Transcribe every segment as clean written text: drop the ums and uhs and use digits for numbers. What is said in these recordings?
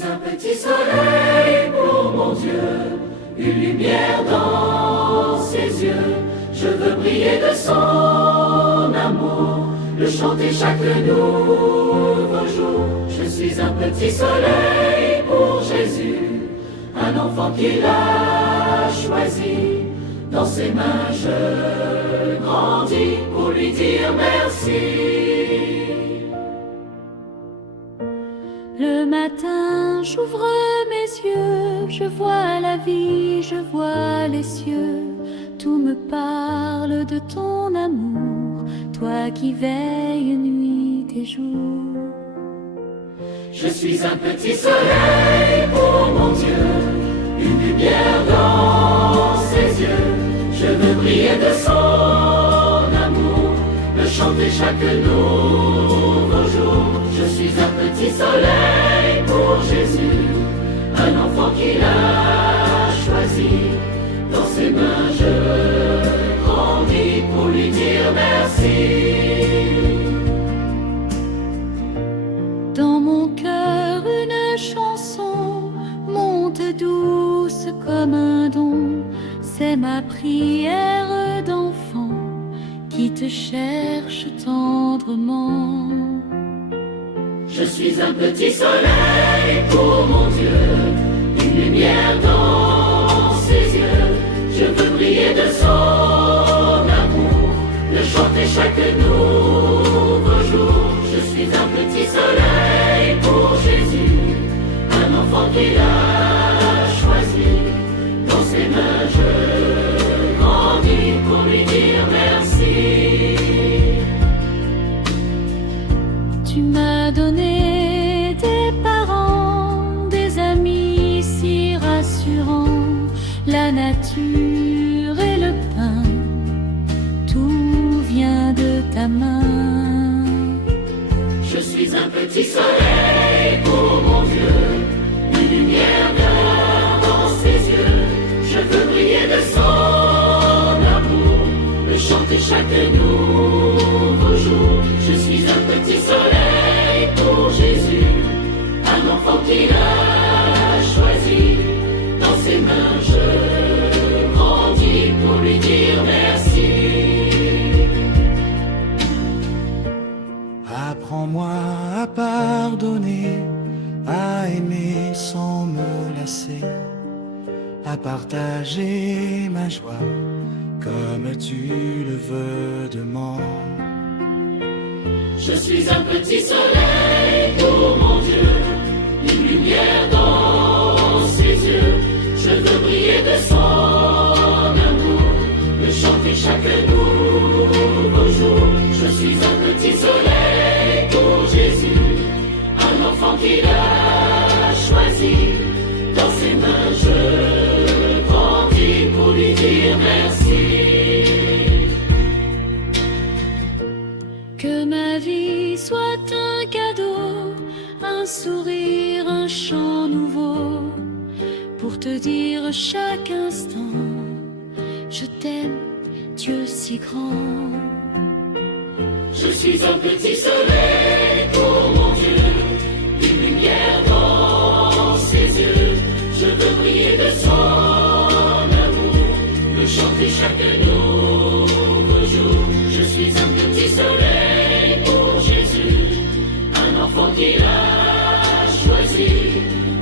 suis un petit soleil pour mon Dieu, une lumière dans ses yeux. Je veux briller de son amour, le chanter chaque nouveau jour. Je suis un petit soleil pour Jésus, un enfant qu'il a choisi. Dans ses mains je grandis pour lui dire merci. Le matin, j'ouvre mes yeux, je vois la vie, je vois les cieux. Tout me parle de ton amour, toi qui veilles nuit et jour. Je suis un petit soleil pour mon Dieu, une lumière dans ses yeux. Je veux briller de son amour, le chanter chaque nouveau jour. Je suis un petit soleil pour Jésus, un enfant qu'il a choisi. Dans ses mains je grandis pour lui dire merci. Dans mon cœur une chanson monte douce comme un don. C'est ma prière d'enfant qui te cherche tendrement. Je suis un petit soleil pour mon Dieu, une lumière dans ses yeux. Je veux briller de son amour, le chanter chaque nouveau jour. Je suis un petit soleil pour Jésus, un enfant qu'il a choisi. Dans ses mains je grandis pour lui dire merci. Tu m'as donné des parents, des amis si rassurants, la nature et le pain, tout vient de ta main. Je suis un petit soleil pour mon Dieu, une lumière dans ses yeux. Je veux briller de son amour, le chanter chaque nouveau jour. Je suis un petit soleil pour Jésus, un enfant qu'il a choisi. Dans ses mains je grandis pour lui dire merci. Apprends-moi à pardonner, à aimer sans me lasser, à partager ma joie comme tu le veux de moi. Je suis un petit soleil pour mon Dieu, une lumière dans ses yeux. Je veux briller de son amour, le chanter chaque nouveau jour. Je suis un petit soleil pour Jésus, un enfant qu'il a choisi. Dans ses mains je grandis pour lui dire merci. Que ma vie soit un cadeau, un sourire, un chant nouveau, pour te dire chaque instant, je t'aime, Dieu si grand. Je suis un petit soleil pour mon Dieu, une lumière dans ses yeux. Je veux briller de son amour, le chanter chaque nouveau jour. Je suis un petit soleil pour Jésus, un enfant qu'il a choisi.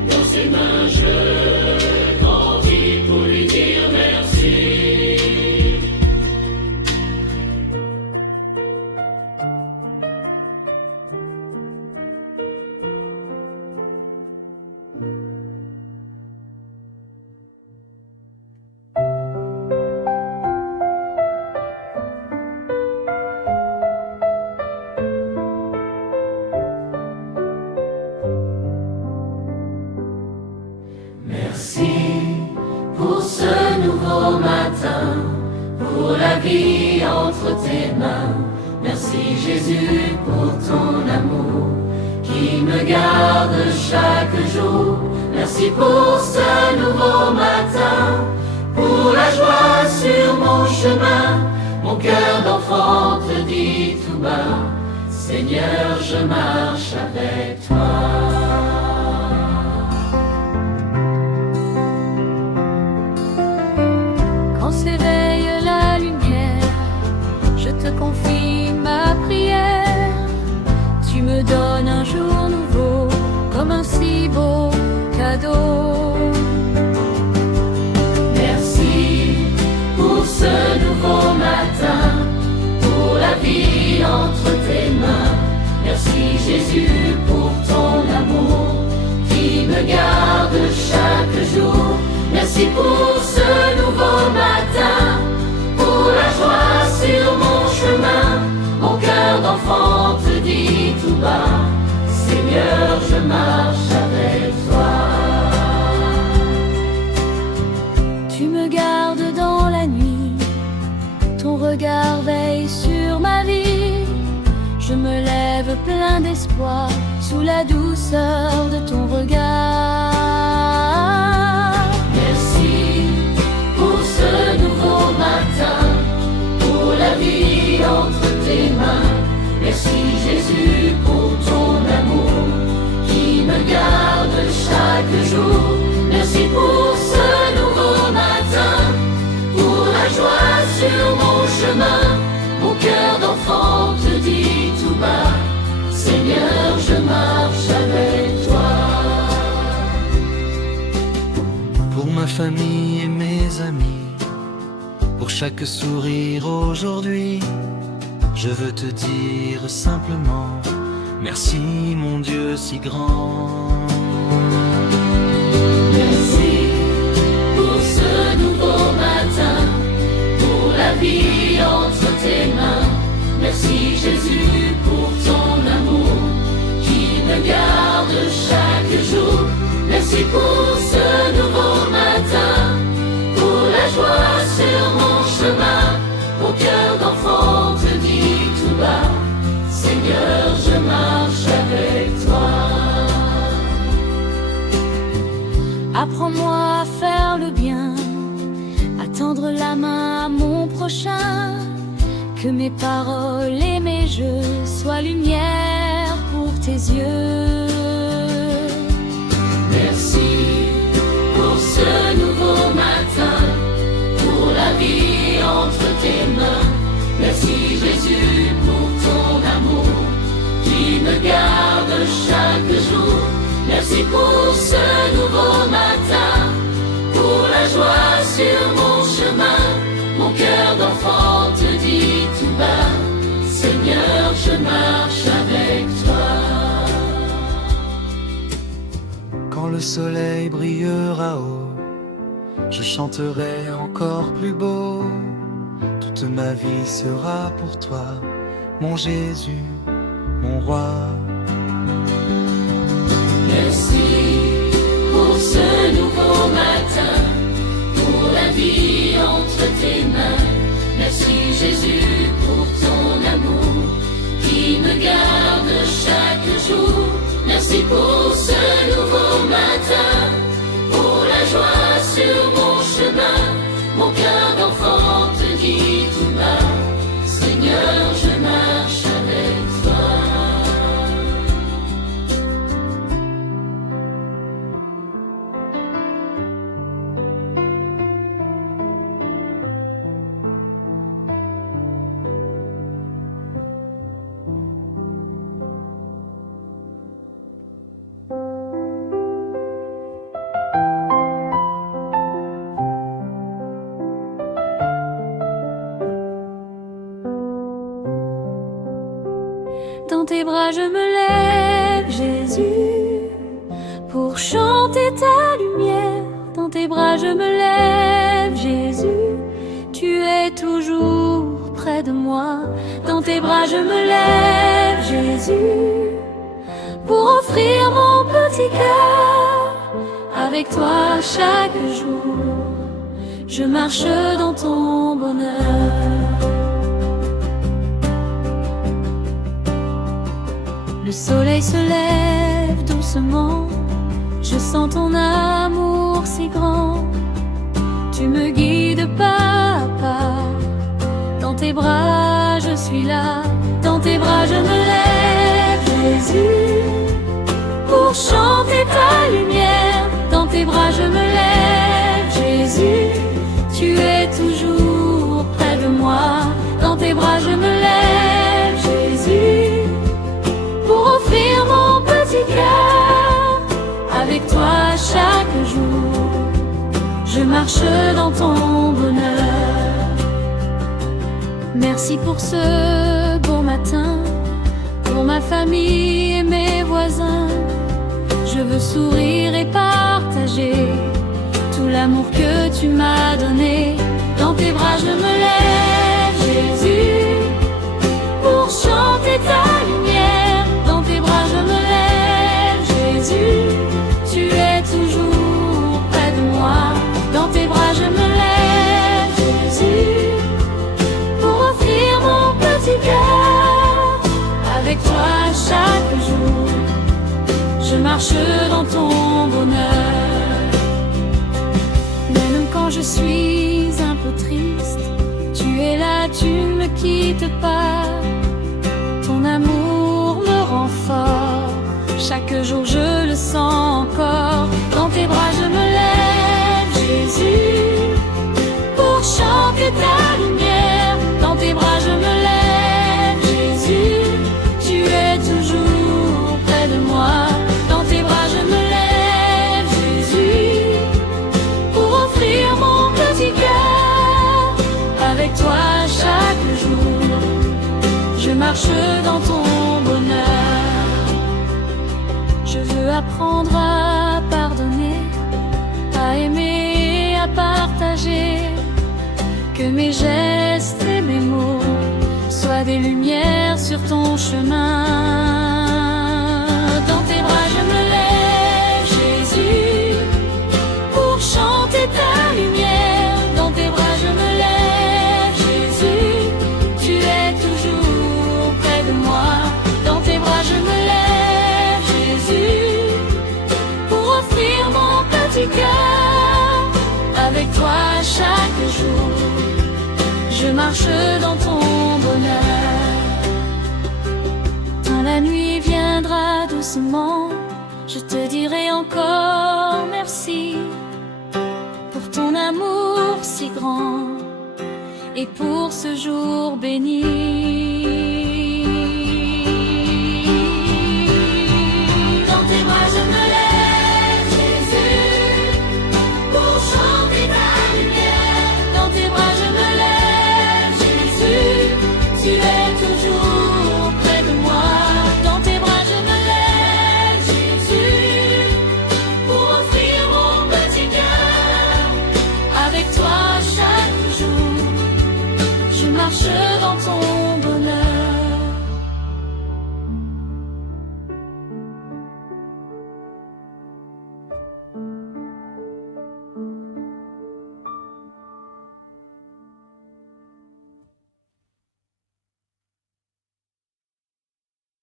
Dans ses mains je grandis pour lui dire merci. Merci pour ce nouveau matin, pour la vie entre tes mains. Merci Jésus pour ton amour qui me garde chaque jour. Merci pour ce nouveau matin, pour la joie sur mon chemin. Mon cœur d'enfant te dit tout bas, Seigneur, je marche avec toi. regard veille sur ma vie. Je me lève plein d'espoir sous la douceur de ton regard. Merci pour ce nouveau matin, pour la vie entre tes mains. Merci Jésus pour ton amour qui me garde chaque jour. Merci pour ce nouveau matin, pour la joie sur mon chemin. Mon cœur d'enfant te dit tout bas, Seigneur, je marche avec toi. Pour ma famille et mes amis, pour chaque sourire aujourd'hui, je veux te dire simplement merci mon Dieu si grand. Merci pour ce nouveau matin, pour la vie entre tes mains. Merci Jésus pour ton amour qui me garde chaque jour. Merci pour ce nouveau matin, pour la joie sur mon chemin. Mon cœur d'enfant te dit tout bas, Seigneur, je marche avec toi. Apprends-moi à faire le bien, à tendre la main à mon prochain. Que mes paroles et mes jeux soient lumière pour tes yeux. Merci pour ce nouveau matin, pour la vie entre tes mains. Merci Jésus pour ton amour qui me garde chaque jour. Merci pour ce nouveau matin, pour la joie sur mon chemin. Mon cœur d'enfant te dit tout bas, Seigneur, je marche avec toi. Quand le soleil brillera haut, je chanterai encore plus beau. Toute ma vie sera pour toi, mon Jésus, mon roi. Merci pour ce nouveau matin, pour la vie entre tes mains. Merci Jésus pour ton amour qui me garde chaque jour. Merci pour ce nouveau matin, pour la joie sur mon chemin. Mon cœur d'enfant te dit tout bas, Seigneur, je marche avec toi. Dans tes bras je me lève, Jésus, pour chanter ta lumière. Dans tes bras je me lève, Jésus, tu es toujours près de moi. Dans tes bras je me lève, Jésus, pour offrir mon petit cœur. Avec toi chaque jour, je marche dans ton bonheur. Le soleil se lève doucement, je sens ton amour si grand. Tu me guides pas à pas, dans tes bras je suis là. Dans tes bras je me lève, Jésus, pour chanter ta lumière. Dans tes bras je me lève, Jésus, tu es toujours près de moi. Dans tes bras je me lève, Jésus, pour offrir mon petit cœur. Avec toi chaque jour, je marche dans ton bonheur. Merci pour ce beau matin, pour ma famille et mes voisins. Je veux sourire et partager tout l'amour que tu m'as donné. Dans tes bras je me lève, Jésus, pour chanter ta lumière. Dans tes bras je me lève, Jésus, tu es toujours près de moi. Dans tes bras je me lève, Jésus, pour offrir marche dans ton bonheur. Même quand je suis un peu triste, tu es là, tu ne me quittes pas. Ton amour me rend fort, chaque jour je le sens encore. Dans tes bras je me lève, Jésus, pour chanter ta lumière. Dans tes bras je me lève, Jésus, tu es toujours près de moi. Dans tes bras je me lève, Jésus, pour offrir mon petit cœur. Avec toi chaque jour, je marche dans ton bonheur. Je veux apprendre à pardonner, à aimer, à partager. Que mes gestes et mes mots soient des lumières sur ton chemin. Dans tes bras je me lève, Jésus, pour chanter ta lumière. Dans tes bras je me lève, Jésus, tu es toujours près de moi. Dans tes bras je me lève, Jésus, pour offrir mon petit cœur. Avec toi chaque jour, je marche dans ton bonheur. Quand la nuit viendra doucement, je te dirai encore merci pour ton amour si grand et pour ce jour béni.